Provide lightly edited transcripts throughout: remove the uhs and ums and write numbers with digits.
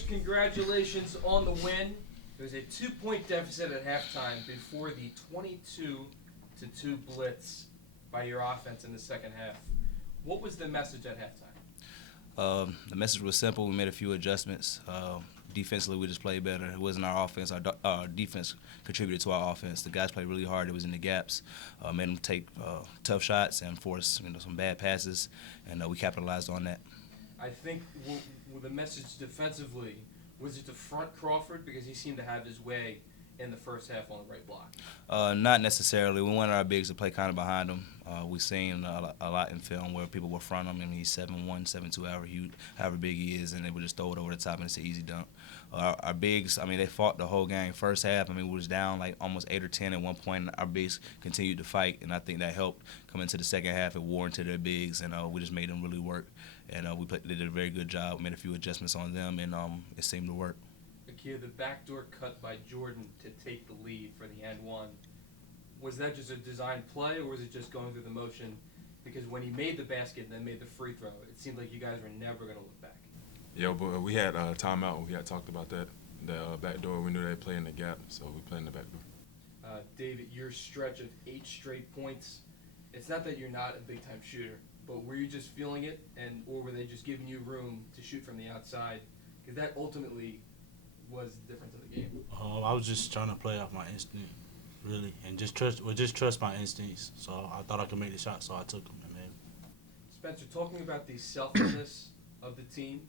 Coach, congratulations on the win. It was a 2-point deficit at halftime before the 22-2 blitz by your offense in the second half. What was the message at halftime? The message was simple. We made a few adjustments. Defensively, we just played better. It wasn't our offense. Our defense contributed to our offense. The guys played really hard. It was in the gaps. Made them take tough shots and force some bad passes, and we capitalized on that. I think with the message defensively, was it to front Crawford because he seemed to have his way in the first half on the right block? Not necessarily. We wanted our bigs to play kind of behind him. We've seen a lot in film where people will front him. I mean, he's 7'1", 7'2", however big he is, and they would just throw it over the top and it's an easy dunk. Our bigs, I mean, they fought the whole game. First half, I mean, we was down like almost 8 or 10 at one point, and our bigs continued to fight, and I think that helped come into the second half. It wore into their bigs, and we just made them really work. And they did a very good job, made a few adjustments on them, and it seemed to work. Akia, the backdoor cut by Jordan to take the lead for the and one, was that just a design play, or was it just going through the motion? Because when he made the basket and then made the free throw, it seemed like you guys were never going to look back. Yeah, but we had timeout. We had talked about that. The back door, we knew they play in the gap, so we played in the back door. David, your stretch of 8 straight points, it's not that you're not a big-time shooter, but were you just feeling it, or were they just giving you room to shoot from the outside? Because that ultimately was the difference of the game. I was just trying to play off my instinct, really, and just trust my instincts. So I thought I could make the shot, so I took them and made them. Spencer, talking about the selflessness of the team,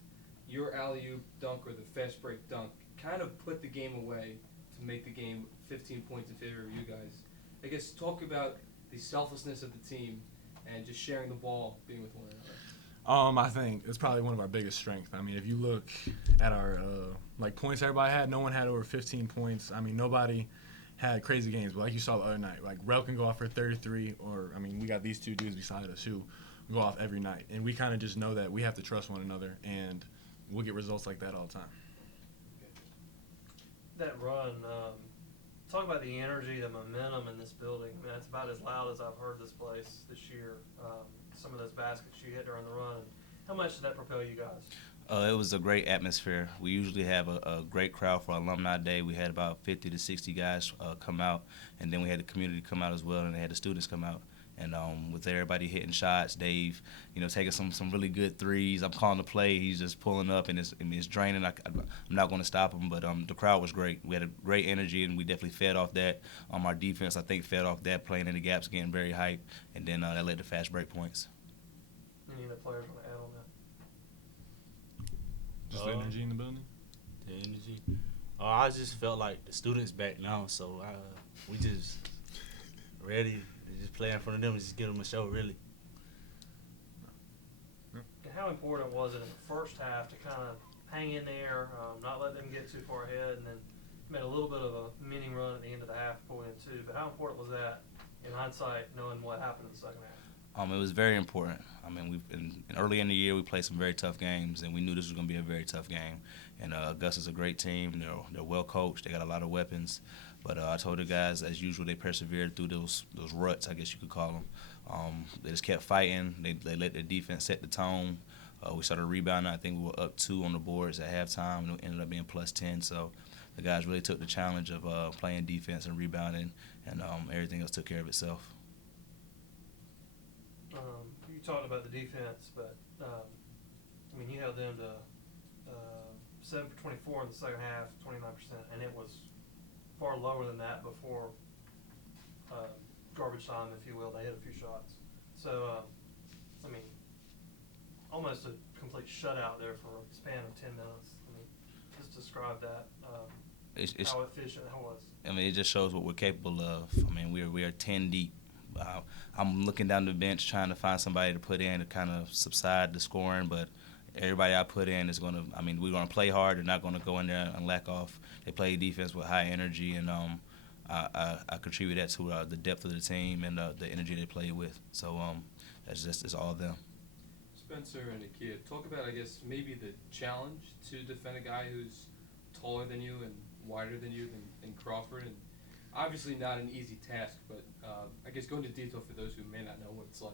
your alley-oop dunk or the fast break dunk kind of put the game away to make the game 15 points in favor of you guys. I guess talk about the selflessness of the team and just sharing the ball, being with one another. I think it's probably one of our biggest strengths. I mean, if you look at our points everybody had, no one had over 15 points. I mean, nobody had crazy games. But like you saw the other night, like Rel can go off for 33, or I mean, we got these two dudes beside us who go off every night, and we kind of just know that we have to trust one another, and we'll get results like that all the time. That run, talk about the energy, the momentum in this building. I mean, that's about as loud as I've heard this place this year. Some of those baskets you hit during the run. How much did that propel you guys? It was a great atmosphere. We usually have a great crowd for Alumni Day. We had about 50 to 60 guys come out, and then we had the community come out as well, and they had the students come out. And with everybody hitting shots, Dave, taking some really good threes. I'm calling the play. He's just pulling up, and it's draining. I'm not going to stop him, but the crowd was great. We had a great energy, and we definitely fed off that. Our defense, I think, fed off that, playing in the gaps, getting very hyped, and then that led to fast break points. Any other players want to add on that? Just the energy in the building? The energy. I just felt like the students back now, so we just ready. Just play in front of them and just give them a show, really. And how important was it in the first half to kind of hang in there, not let them get too far ahead, and then made a little bit of a mini run at the end of the half, pulling in two. But how important was that in hindsight, knowing what happened in the second half? It was very important. I mean, early in the year we played some very tough games, and we knew this was going to be a very tough game. And Augusta's a great team. They're well coached. They got a lot of weapons. But I told the guys, as usual, they persevered through those ruts, I guess you could call them. They just kept fighting. They let their defense set the tone. We started rebounding. I think we were up 2 on the boards at halftime, and it ended up being plus 10. So the guys really took the challenge of playing defense and rebounding, and everything else took care of itself. You talked about the defense, but I mean, you held them to 7 for 24 in the second half, 29%, and it was far lower than that before garbage time, if you will. They hit a few shots. So, I mean, almost a complete shutout there for a span of 10 minutes. I mean, just describe that, how efficient that was. I mean, it just shows what we're capable of. I mean, we are 10 deep. I'm looking down the bench trying to find somebody to put in to kind of subside the scoring, but everybody I put in is going to, I mean, we're going to play hard. They're not going to go in there and lack off. They play defense with high energy, and I contribute that to the depth of the team and the energy they play with. So it's all them. Spencer and Akia, talk about, I guess, maybe the challenge to defend a guy who's taller than you and wider than you than Crawford, and obviously not an easy task, but I guess go into detail for those who may not know what it's like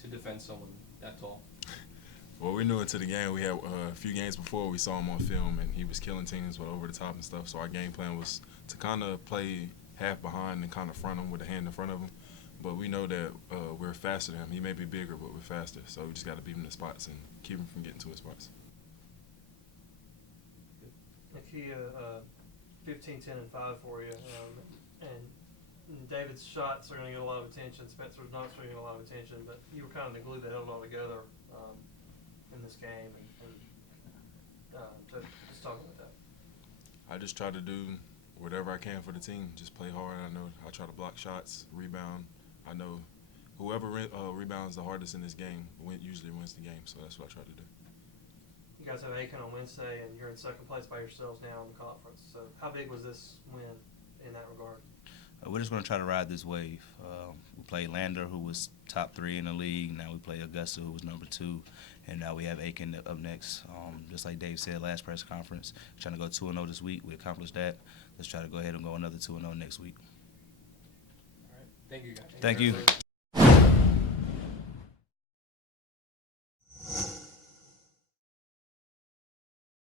to defend someone that tall. Well, we knew into the game. We had a few games before we saw him on film, and he was killing teams with over the top and stuff. So our game plan was to kind of play half behind and kind of front him with a hand in front of him. But we know that we're faster than him. He may be bigger, but we're faster. So we just got to beat him in the spots and keep him from getting to his spots. Akia, 15, 10, and 5 for you. And David's shots are going to get a lot of attention. Spencer's not going to get a lot of attention, but you were kind of the glue that held it all together in this game. And to just talk about that. I just try to do whatever I can for the team. Just play hard. I know I try to block shots, rebound. I know whoever rebounds the hardest in this game usually wins the game. So that's what I try to do. You guys have Aiken on Wednesday, and you're in second place by yourselves now in the conference. So how big was this win in that regard? We're just going to try to ride this wave. We played Lander, who was top 3 in the league. Now we play Augusta, who was number 2. And now we have Aiken up next. Just like Dave said last press conference, trying to go 2-0 this week. We accomplished that. Let's try to go ahead and go another 2-0 next week. All right. Thank you, guys. Thank you.